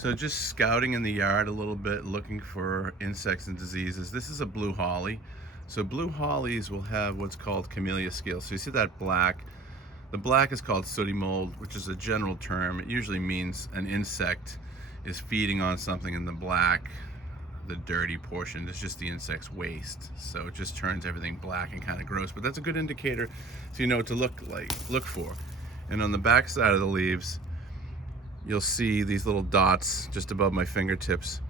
So just scouting in the yard a little bit, looking for insects and diseases. This is a blue holly. So blue hollies will have what's called camellia scales. So you see that black. The black is called sooty mold, which is a general term. It usually means an insect is feeding on something, in the black, the dirty portion, is just the insect's waste. So it just turns everything black and kind of gross. But that's a good indicator, so you know what to look for. And on the back side of the leaves, you'll see these little dots just above my fingertips,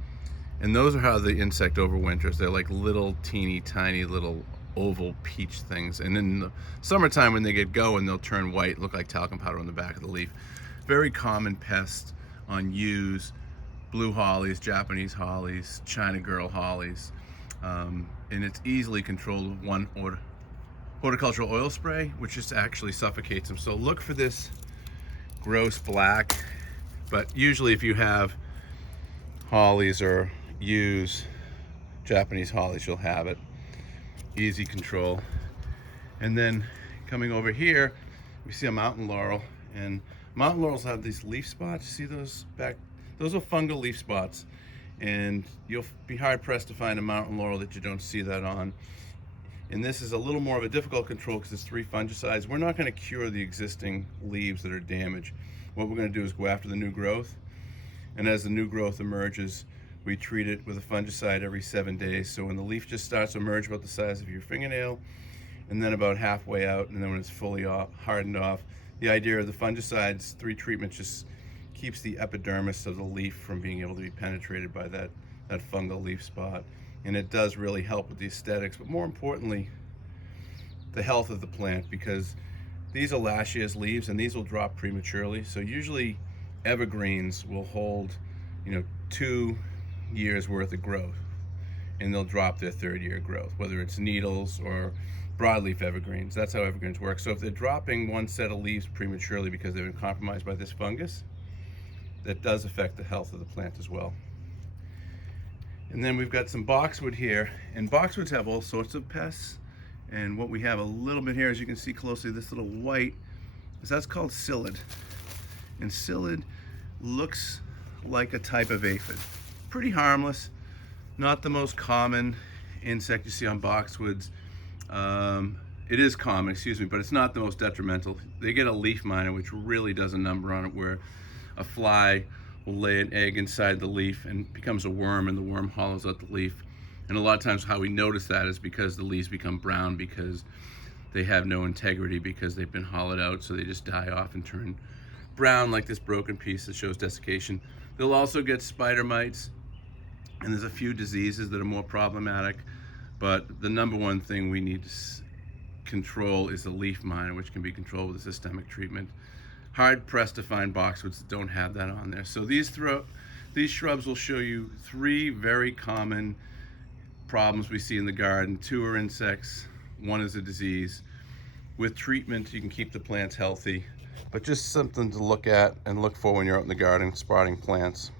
and those are how the insect overwinters. They're like little teeny tiny little oval peach things, and in the summertime when they get going, they'll turn white, look like talcum powder on the back of the leaf. Very common pest on yews, blue hollies, Japanese hollies, China girl hollies, and it's easily controlled with one horticultural oil spray, which just actually suffocates them. So look for this gross black. But usually if you have hollies or yews, Japanese hollies, you'll have it. Easy control. And then coming over here, we see a mountain laurel, and mountain laurels have these leaf spots. See those back? Those are fungal leaf spots, and you'll be hard pressed to find a mountain laurel that you don't see that on. And this is a little more of a difficult control because it's 3 fungicides. We're not going to cure the existing leaves that are damaged. What we're going to do is go after the new growth, and as the new growth emerges, we treat it with a fungicide every 7 days. So when the leaf just starts to emerge about the size of your fingernail, and then about halfway out, and then when it's fully hardened off, the idea of the fungicides, 3 treatments, just keeps the epidermis of the leaf from being able to be penetrated by that fungal leaf spot. And it does really help with the aesthetics, but more importantly, the health of the plant, because these are last year's leaves and these will drop prematurely. So usually evergreens will hold, 2 years worth of growth, and they'll drop their 3rd year growth, whether it's needles or broadleaf evergreens. That's how evergreens work. So if they're dropping one set of leaves prematurely because they've been compromised by this fungus, that does affect the health of the plant as well. And then we've got some boxwood here, and boxwoods have all sorts of pests. And what we have a little bit here, as you can see closely, this little white, that's called psyllid. And psyllid looks like a type of aphid. Pretty harmless, not the most common insect you see on boxwoods. It is common, but it's not the most detrimental. They get a leaf miner, which really does a number on it, where a fly will lay an egg inside the leaf and becomes a worm, and the worm hollows out the leaf. And a lot of times how we notice that is because the leaves become brown, because they have no integrity, because they've been hollowed out, so they just die off and turn brown like this broken piece that shows desiccation. They'll also get spider mites, and there's a few diseases that are more problematic, but the number one thing we need to control is the leaf miner, which can be controlled with a systemic treatment. Hard pressed to find boxwoods that don't have that on there. So these shrubs will show you 3 very common problems we see in the garden. 2 are insects, 1 is a disease. With treatment, you can keep the plants healthy, but just something to look at and look for when you're out in the garden spotting plants.